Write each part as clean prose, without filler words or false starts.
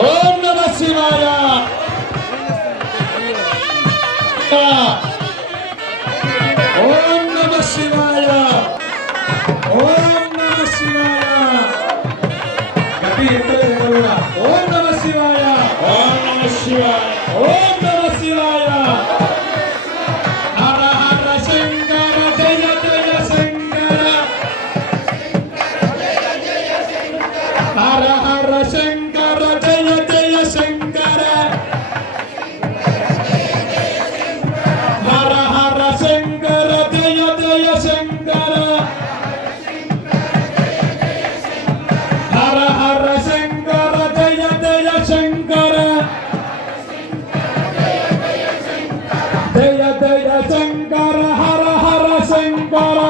ఓం నమః శివాయ. ఓం నమః శివాయ. ఓం నమః శివాయ. గట్టి ఎక్కడా ఓం నమః శివాయ. ఓం నమః శివాయ. ఓం నమః శివాయ. హర హర శంకర జయ జయ శంకర. హర హర శంకర జయ జయ శంకర. హర హర శంకర జయ జయ శంకర. హర హర శంకర జయ జయ శంకర. జయ జయ శంకర హర హర శంకర.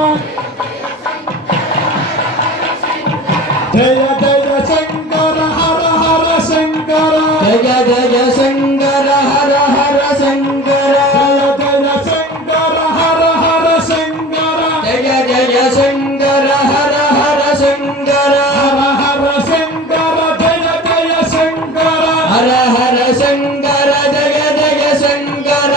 జయ జయ శంకర హర హర శంకర. జయ జయ శంకర హర హర శంకర. జయ జయ శంకర హర హర శంకర. జయ జయ శంకర హర హర శంకర. హర హర శంకర జయ జయ శంకర. హర హర శంకర జయ జయ శంకర.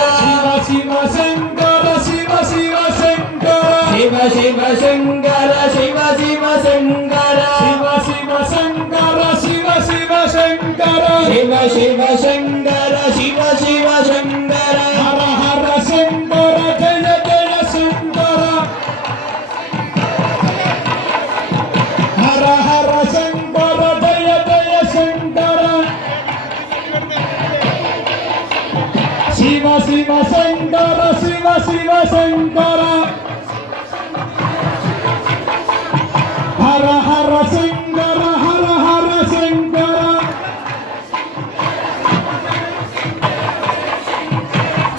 శివ శంకర శివ శివ శంకర. శివ శివ శంకర శివ శివ శంకర. శివ శివ శంకర శివ శివ శంకర. శివ శివ శంకర శివ శివ శంకర. హర హర శంకర జయ జయ శంకర. హర హర శంకర జయ జయ శంకర. శివ శివ శంకర శివ శివ శంకర. హర హర శంకర హర హర శంకర.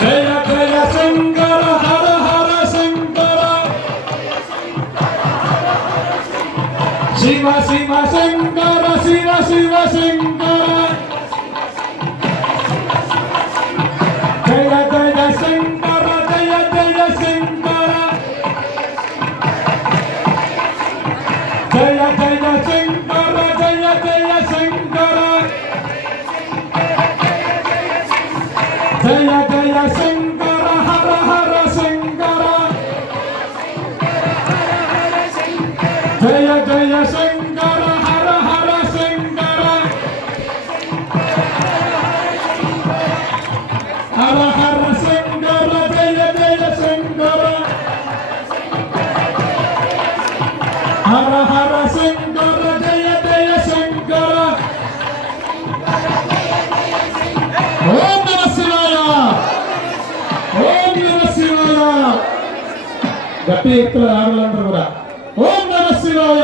జయ జయ శంకర హర హర శంకర. శివ శివ శంకర శివ శివ శంకర. జయ జయ శంకర జయ జయ శంకర. జయ జయ శంకర జయ జయ శంకర. జయ జయ శంకర హర హర శంకర. జయ జయ శంకర హర హర శంకర. హర హర శంకర జయ జయ శంకర. హర హర శంకర జయ జయ శంకర. ఓం నమః శివాయ. ఓం నమః శివాయ. గట్టి ఎత్తుల రావాలంటారు కూడా. ఓం నమః శివాయ.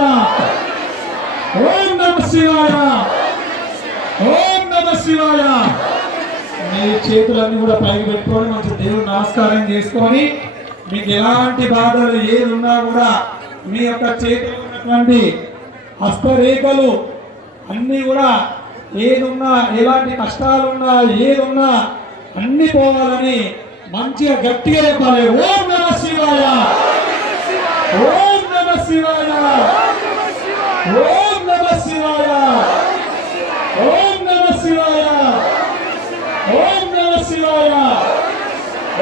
ఓం నమః శివాయ. ఓం నమః శివాయ. మీ చేతులన్నీ కూడా పైకి పెట్టుకొని మంచి దేవుడు నమస్కారం చేసుకొని మీకు ఎలాంటి బాధలు ఏది ఉన్నా కూడా మీ యొక్క చేతిలో ఉన్నటువంటి హస్తరేఖలు అన్నీ కూడా ఏదున్నా ఎలాంటి కష్టాలున్నా ఏదున్నా అన్ని పోవాలని మంచిగా గట్టిగా చెప్పాలి. ఓం నమః శివాయ. ఓం నమః శివాయ. ఓం నమః శివాయ. ఓం నమః శివాయ. ఓం నమః శివాయ.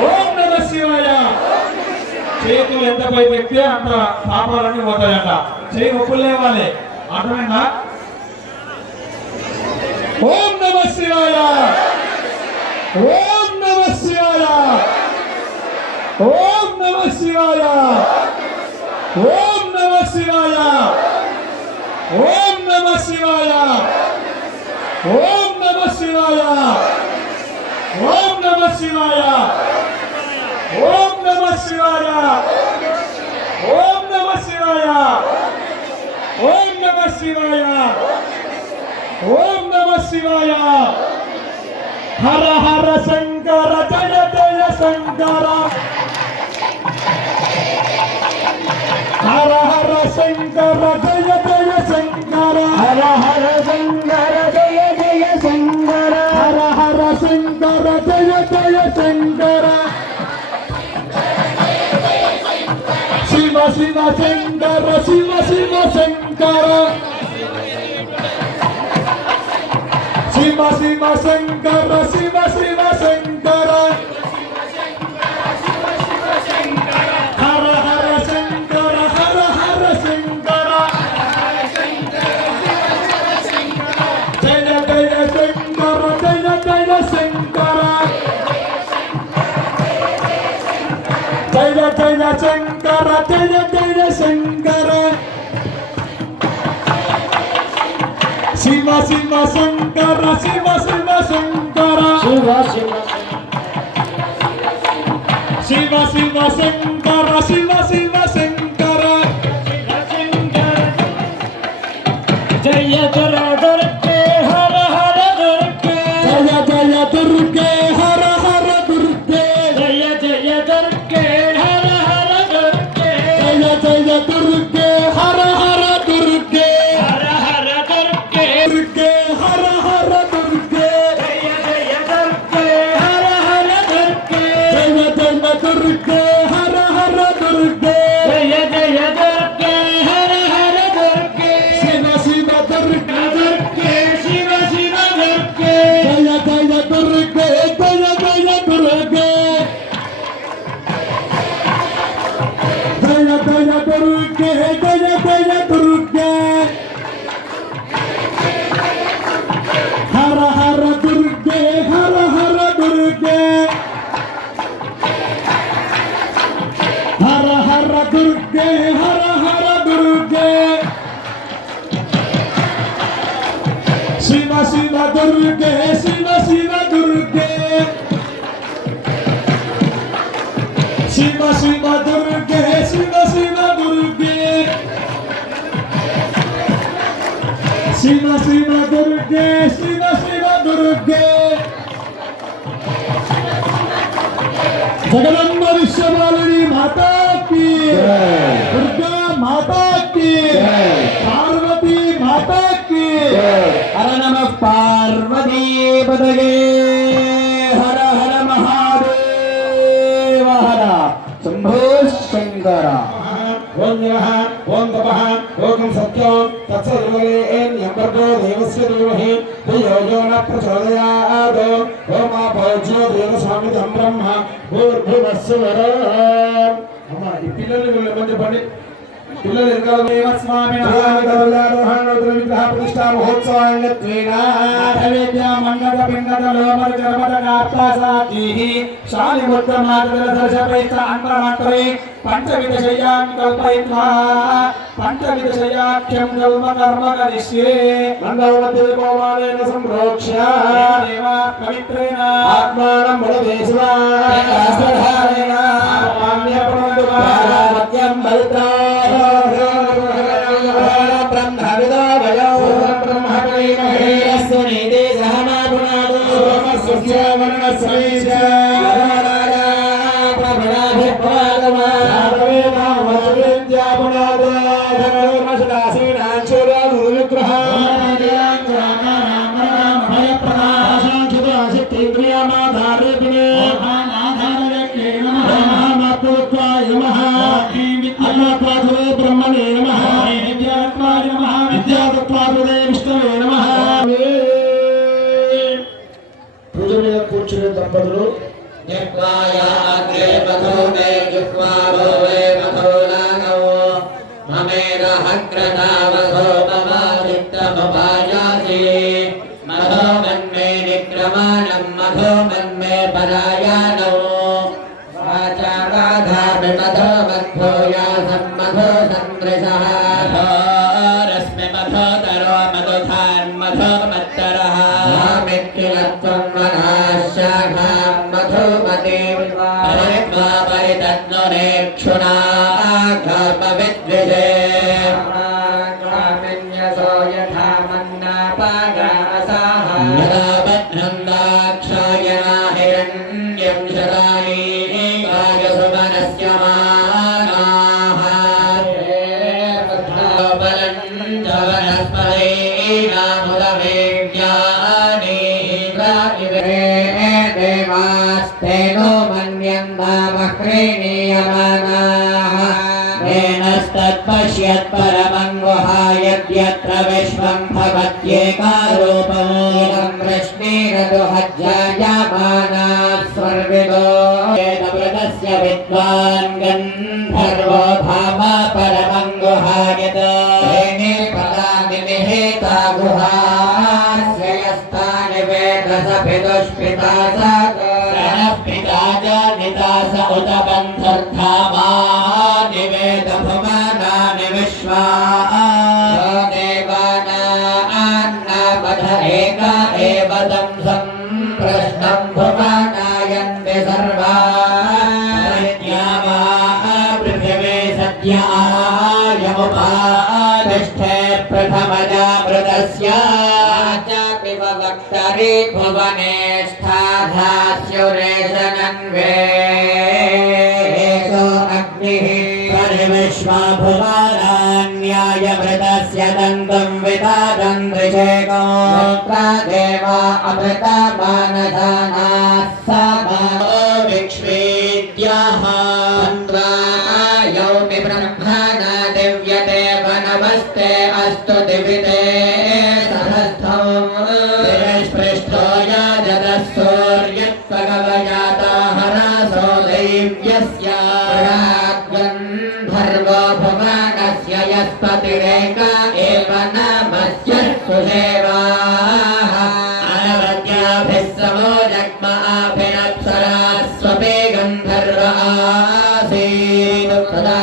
ఓం నమః శివాయ. చేతులు ఎంత పై వ్యక్తి అంత పాపాలన్నీ పోతాయంట. చేయి ఒప్పులు లేవాలి. అర్థమైందా? ఓం నమః శివాయ. ఓం నమః శివాయ. ఓం నమః శివాయ. ఓం నమః శివాయ. ఓం నమః శివాయ. ఓం నమః శివాయ. ఓం నమః శివాయ. ఓం నమః శివాయ. ఓం నమః శివాయ. ఓం నమః శివాయ. ఓం నమః శివాయ. హర హర శంకర జయ జయ శంకర. హర హర శంకర జయ జయ శంకర. హర హర శంకర జయ జయ శంకర. హర హర శంకర జయ జయ శంకర శివ శివ శంకర శివ శివ శంకర శివ శివ శంకర శివ శివ శంకర హర హర శంకర హర హర శంకర జయ జయ శంకర జయ జయ శంకర జయ జయ శంకర జయ జయ శంకర శివ శివ శంకర శివ శివ శంకర శివ శివ శివ శివ శంకర శివ శివ శంకర జయ జయ దుర్గే హర హర దుర్గే జయ జయ దుర్గే హర హర దుర్గే జయ జయ దుర్గే హర హర దుర్గే జయ జయ దుర్గే హర హర దుర్గే హర హర దుర్గే దుర్గే హర హర దుర్గే జయ జయ దుర్గే హర హర దుర్గే జయ జయ దుర్గే హర హర దుర్గే జయ జయ దుర్గే హర హర దుర్గే శివ శివ దుర్గే దుర్గే శివ శివ దుర్గే జయ జయ దుర్గే జయ జయ దుర్గే జయ జయ దుర్గే జయ జయ దుర్గే హర హర దుర్గే హర హర దుర్గే హర హర దుర్గే హర హర దుర్గే శివ శివ దుర్గే శివ శివ దుర్గే శివ శివ దుర్గే శివ శివ దుర్గే శివ శివ దుర్గే శివ శివ దుర్గే జగదంబ విశ్వమాలిని మాతా की दुर्गा माता की पार्वती माता की హర నమ పార్వతీ పదగే హర హర మహాదేవ హర శంభో శంకర ఓం నమః ఓం తపః ఓం సత్యం తత్సర్వరేణ్యం భర్గో దేవస్య ధీమహి ధియో యో న ప్రచోదయాత్ ఓం ఆపజ్యో దేవస్వామితం బ్రహ్మ భూర్భువస్సువరం అమ్మ ఈ పిల్లలు వీళ్ళ పడి పిల్లలు ఎనకాల దేవస్వామిన విగ్రహ ప్రతిష్టా మహోత్సవాన్యత్వేన విద్యా మండప పిండద లోమర జర్మద కార్పాసాతి శాలిముద్ర మాతృ దర్శపైత అంతరమంత్రే పంచవిధ శయ్యాన్ కల్పయిత్వా పంచవిధ శయ్యాఖ్యం కల్మ కర్మ కరిష్యే మండవతే కోమాలేన సంప్రోక్ష్య దేవ పవిత్రేణ ఆత్మానం బలదేశవా ఆస్వధారేణ మాన్య ప్రణోదవాద్యం బలిత్రా బ్రహ్మవిదో వయో బ్రహ్మకైమహేయస్సు నీతి సహనా పునాదో సస్య వర్ణస్వైష బ్రహ్మణే నమః విద్యాత్మాయ నమః విద్యాతత్వాదే విష్ణవే నమః. పూజ మీద కూర్చునే దంపతులు నిర్వాయాగ్రే మధో మే జిహ్వారో వే మధో నాగో మమేరహక్రతావసో మమాదిత్తమపాయాసి మధో మన్మే నిక్రమాణం మధో మన్మే పరాయాణో వాచారాధామి మధో మధ్యోయాసం మధో సందృశః రస్మి మధో తరో మధుధాన్ మధో మత్తరః మామిత్తిలత్వం వనాశాఖాం మధుమతీం పరిత్వా పరితత్నునేక్షుణా ఆఘాపవిద్విషే గ్రామిణ్యసో యథా మన్నాపాగాసాః యదా బధ్నం దాక్షాయణా హిరణ్యం శరాయీకాయసుమనస్య మానాః బలం చ వనస్పతైనాముదవేద్యాని దేవా तेनो मन्यन्दामह्रीणीयमानाः येनस्तत्पश्यत् परमं गुहायद्यत्र विश्वं भवत्येकारूपम् कृष्णेन दुहज्जायमानाः स्वर्विदो वेदव्रतस्य विद्वान् गन्धर्वो भाव परमं गुहायत् तेने पदानि निहिता गुहास्य यस्तानि वेदसभिदुष्पिता पिता च निता स उत बन्धर्धामानि वेदभुवनानि विश्वा देवानान्नपथ एक एव दंसं प्रश्नं भुवनायन्ति सर्वा पृथिवी सद्यायमुपादिष्ठे प्रथमजामृतस्य वक्तरि भुवने स्थाधास्युरेशनन्वेषो अग्निः परिविश्वा भुवनान्यायमृतस्य दन्तं विदादन्द्रिषेको देवा अमृता मानधानाः सदा विक्ष्वेद्याः यौमि ब्रह्मणा दिव्यदेव नमस्ते अस्तु दिविते सूर्यत्वगवजाताहरासो दैव्यस्य गन्धर्वो भुवनस्य यस्पतिरेक एव नमस्य सुदेवाः अनवद्याभिः समो जग्माभिरप्सरा स्वपे गन्धर्व आसीत् सदा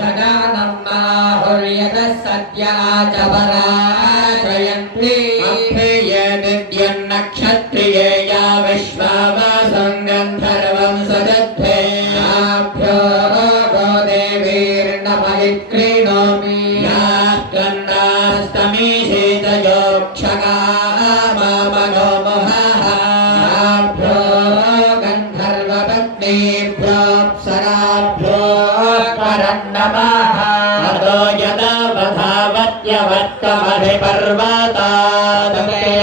सदानं माहुर्यतः सद्या च पराजयन्ति नक्षत्रिये या विश्वावासं गन्धर्वं सदद्धे आभ्यो गो देवीर्न परिक्रीणोमि यास्तमीशीतयोक्षका मनो मोहः आभ्यो गन्धर्वपत्नीभ्योऽप्सराभ्यो करन्नमः अतो यदा वधावत्यवत्तमधिपर्वतादते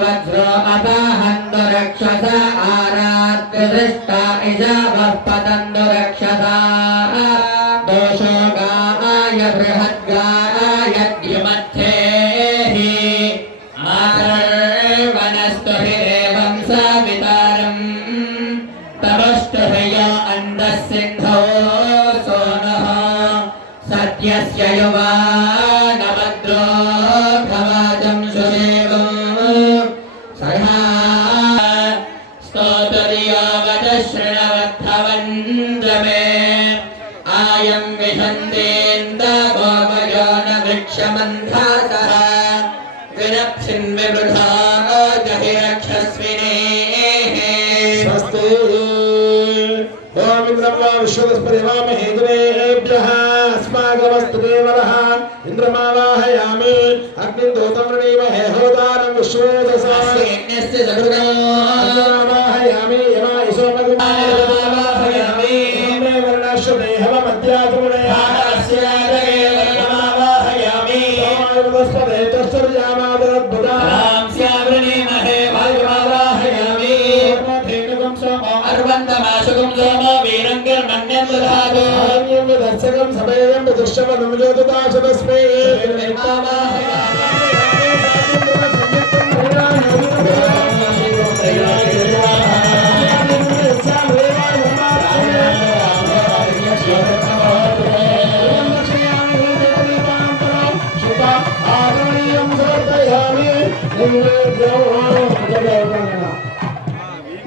वज्रो अपहन्तु रक्षस आरात्रिदृष्टा इजावः पतन्तु रक्षसा दोषो गाय बृहद्गाय द्युमध्येः आधर्वनस्तु हि देवं सवितारम् तमस्तु ह्रियो अन्तः सिन्धो सोनः सत्यस्य युवा नमद्रो भवाजं सुदेवम् शृणवद्धवन्द्रमे आयं विशन्तेन्दवयो न वृक्षमन्धातः विरप्सिन् विवृधा जहि रक्षस्विनेः स्वस्ति ओम इंद्रमा विश्वस्पतिवामहे गुरेभ्यः अस्माकमस्तु देवरः इंद्रमावाहयामि अग्निं दूतं वृणीमहे होतारं विश्वोदसास्य सगुणावाहयामि यमायशोमगुणावाहयामि मे वर्णश्वमे हवमध्यात्मनयास्य वर्णमावाहयामि सोमायुवस्पते तस्सर्यामादरद्भुता रामस्यावृणीमहे वायुमावाहयामि अर्वन्तमाशुकं सोमो वीरं कर्मण्यं दधातु आरण्यं दर्शकं समेयं दृश्यवनं ज्योतिदाशतस्मै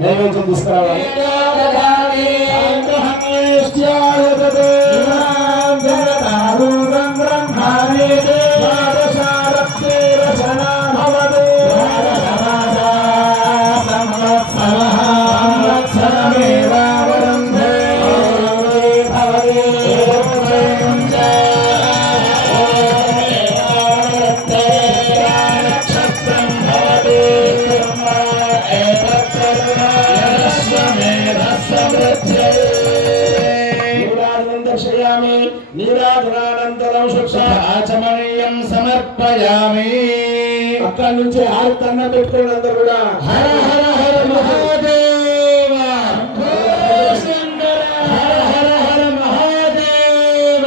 नैवेद्యం తీసుకురావాలి కలశమణీయం సమర్పయామి. అక్కడి నుంచి హారతన్న పెట్టుకోండి అందరు కూడా. హర హర హర మహాదేవ శంకర హర హర హర మహాదేవ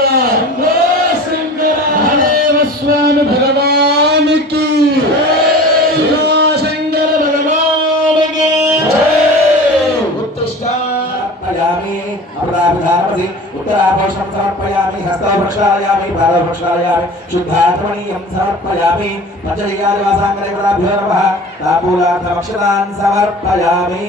శంకర మహాదేవ స్వామి భగవానికి శంకర భగవానికి సమర్పయామి. అమృతాభిధానమసి ఉత్తరాభోషం సమర్పయామి. హస్తం ప్రక్షాళయామి. పాదం ప్రక్షాళయామి. శుద్ధాత్మనీయం సమర్పయామి. పంచజయాదివాసాంగరేభ్యో నమః. తాంబూలార్థమక్షతాన్ సమర్పయామి.